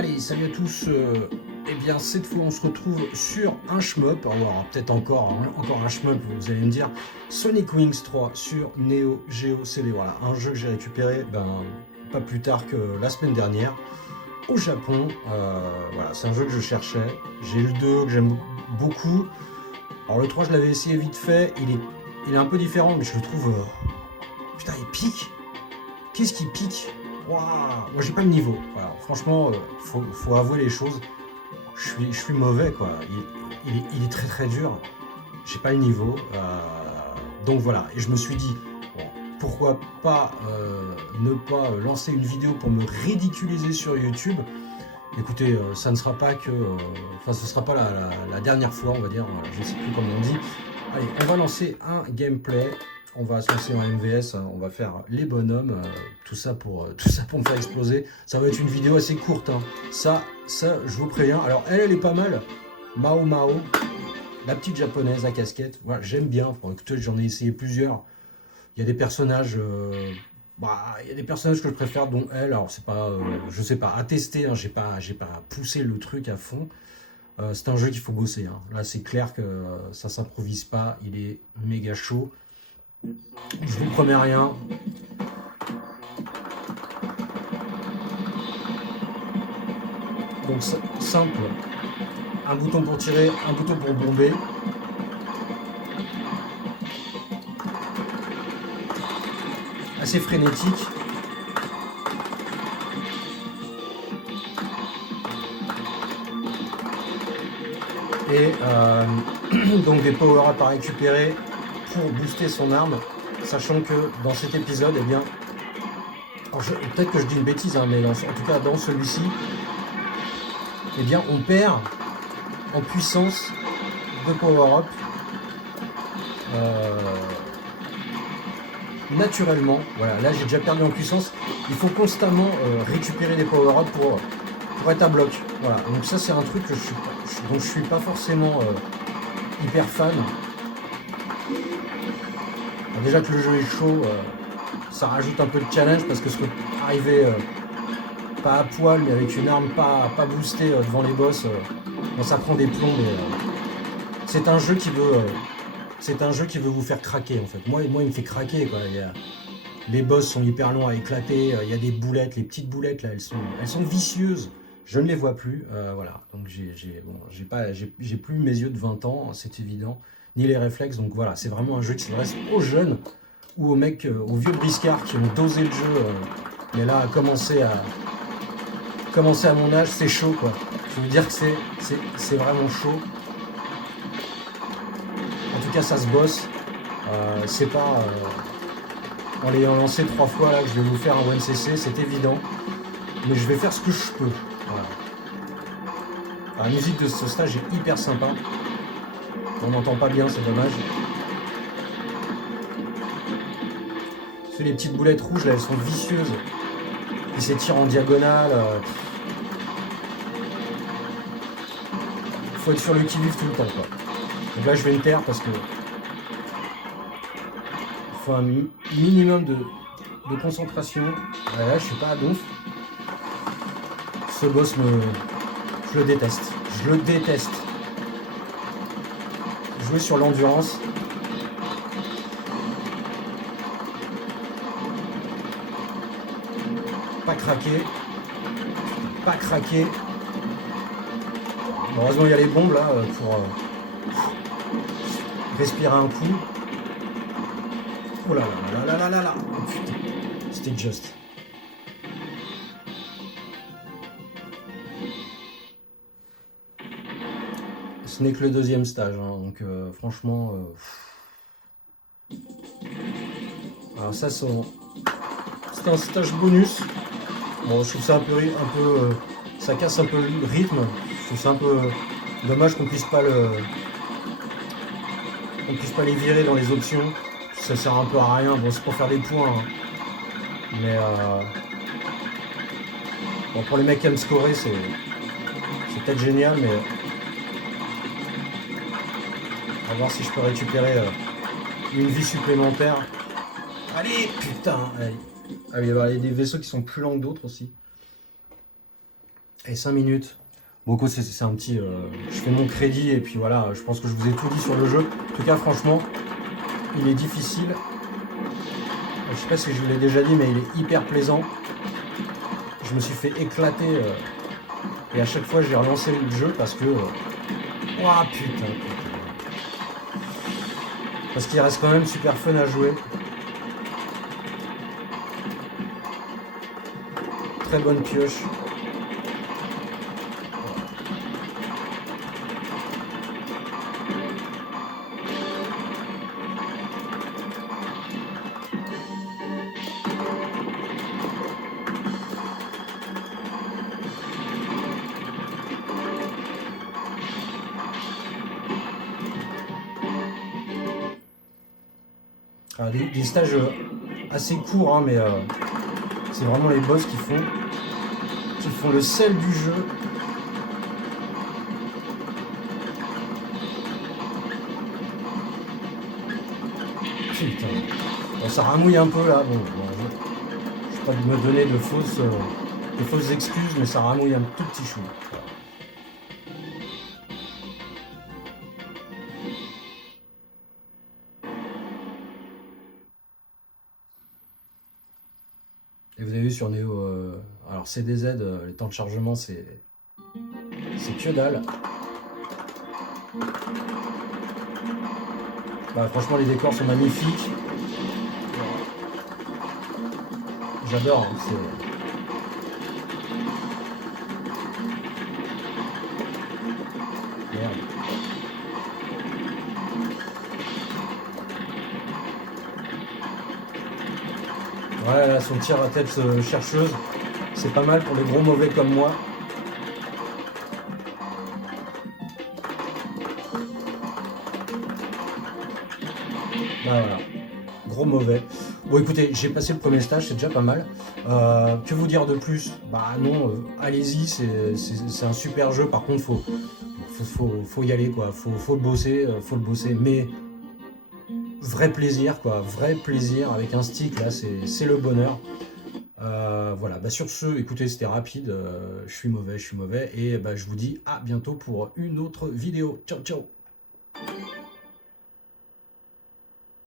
Allez, salut à tous. Eh bien, cette fois, on se retrouve sur un shmup. Alors, peut-être encore un shmup, vous allez me dire. Sonic Wings 3 sur Neo Geo CD. Voilà, un jeu que j'ai récupéré pas plus tard que la semaine dernière au Japon. Voilà, c'est un jeu que je cherchais. J'ai eu le 2 que j'aime beaucoup. Alors, le 3, je l'avais essayé vite fait. Il est un peu différent, mais je le trouve. Putain, il pique. Qu'est-ce qui pique? Waouh, moi j'ai pas le niveau. Voilà, franchement, faut avouer les choses. Je suis mauvais quoi. Il est très très dur. J'ai pas le niveau. Donc voilà. Et je me suis dit, bon, pourquoi pas ne pas lancer une vidéo pour me ridiculiser sur YouTube. Écoutez, ça ne sera pas que. Enfin, ce sera pas la dernière fois, on va dire. Je ne sais plus comment on dit. Allez, on va lancer un gameplay. On va se lancer en MVS, on va faire les bonhommes, tout ça pour me faire exploser. Ça va être une vidéo assez courte, hein. Ça, je vous préviens. Alors, elle est pas mal. Mao Mao, la petite japonaise à casquette. Voilà, j'aime bien. J'en ai essayé plusieurs. Il y a des personnages, il y a des personnages que je préfère, dont elle. Alors, c'est pas, je sais pas, à tester. Hein, j'ai pas poussé le truc à fond. C'est un jeu qu'il faut bosser. Hein. Là, c'est clair que ça s'improvise pas. Il est méga chaud. Je vous promets rien. Donc simple. Un bouton pour tirer, un bouton pour bomber. Assez frénétique. Et donc des power-ups à récupérer pour booster son arme, sachant que dans cet épisode, eh bien, peut-être que je dis une bêtise, hein, mais en tout cas dans celui-ci, eh bien, on perd en puissance de power-up naturellement. Voilà, là j'ai déjà perdu en puissance. Il faut constamment récupérer des power-up pour être à bloc. Voilà, donc ça c'est un truc dont je suis pas forcément hyper fan. Déjà que le jeu est chaud, ça rajoute un peu de challenge parce que arriver pas à poil mais avec une arme pas boostée devant les boss, ça prend des plombs. Mais c'est un jeu qui veut vous faire craquer en fait. Moi il me fait craquer quoi. Les boss sont hyper longs à éclater. Il y a des boulettes, les petites boulettes là, elles sont vicieuses. Je ne les vois plus. Voilà. Donc j'ai plus mes yeux de 20 ans, c'est évident. Ni les réflexes, donc voilà, c'est vraiment un jeu qui s'adresse aux jeunes ou aux mecs, aux vieux briscards qui ont dosé le jeu, mais là, commencer à mon âge, c'est chaud quoi. Je veux dire que c'est vraiment chaud. En tout cas, ça se bosse. C'est pas en l'ayant lancé 3 fois là que je vais vous faire un ONCC, c'est évident, mais je vais faire ce que je peux. Voilà. La musique de ce stage est hyper sympa. On n'entend pas bien, c'est dommage. C'est les petites boulettes rouges, là, elles sont vicieuses. Ils s'étirent en diagonale. Faut être sur le qui-vive tout le temps, quoi. Donc là, je vais me taire parce que il faut un minimum de concentration. Là, je suis pas à donf. Ce boss je le déteste. Je le déteste. Jouer sur l'endurance. Pas craquer. Pas craquer. Heureusement il y a les bombes là pour respirer un coup. Oh là là là là là là. Oh putain. C'était juste. Ce n'est que le deuxième stage, hein, donc franchement. Alors ça c'est un stage bonus. Bon, je trouve ça un peu, ça casse un peu le rythme. Je trouve ça un peu dommage qu'on puisse pas les virer dans les options. Ça sert un peu à rien. Bon, c'est pour faire des points, hein. Mais bon, pour les mecs qui aiment scorer, c'est peut-être génial, mais on va voir si je peux récupérer une vie supplémentaire. Allez, putain, allez. Ah oui, il y a des vaisseaux qui sont plus lents que d'autres aussi. Et 5 minutes. Bon, écoute, c'est un petit... je fais mon crédit et puis voilà, je pense que je vous ai tout dit sur le jeu. En tout cas, franchement, il est difficile. Je sais pas si je vous l'ai déjà dit, mais il est hyper plaisant. Je me suis fait éclater et à chaque fois j'ai relancé le jeu parce que... oh putain. Parce qu'il reste quand même super fun à jouer. Très bonne pioche. Des stages assez courts, hein, mais c'est vraiment les boss qui font le sel du jeu. Putain. Bon, ça ramouille un peu là. Bon, je ne vais pas me donner de fausses excuses, mais ça ramouille un tout petit chou. Et vous avez vu sur Neo, alors CDZ, les temps de chargement, c'est que dalle. Bah, franchement, les décors sont magnifiques. J'adore. Hein, merde. Ouais, là, son tir à tête chercheuse, c'est pas mal pour les gros mauvais comme moi. Bah, voilà, gros mauvais. Bon, écoutez, j'ai passé le premier stage, c'est déjà pas mal. Que vous dire de plus? Bah non, allez-y, c'est un super jeu. Par contre, faut y aller, quoi. Faut le bosser, mais vrai plaisir, quoi. Vrai plaisir avec un stick, là, c'est le bonheur. Voilà, bah sur ce, écoutez, c'était rapide. Je suis mauvais, et bah, je vous dis à bientôt pour une autre vidéo. Ciao, ciao!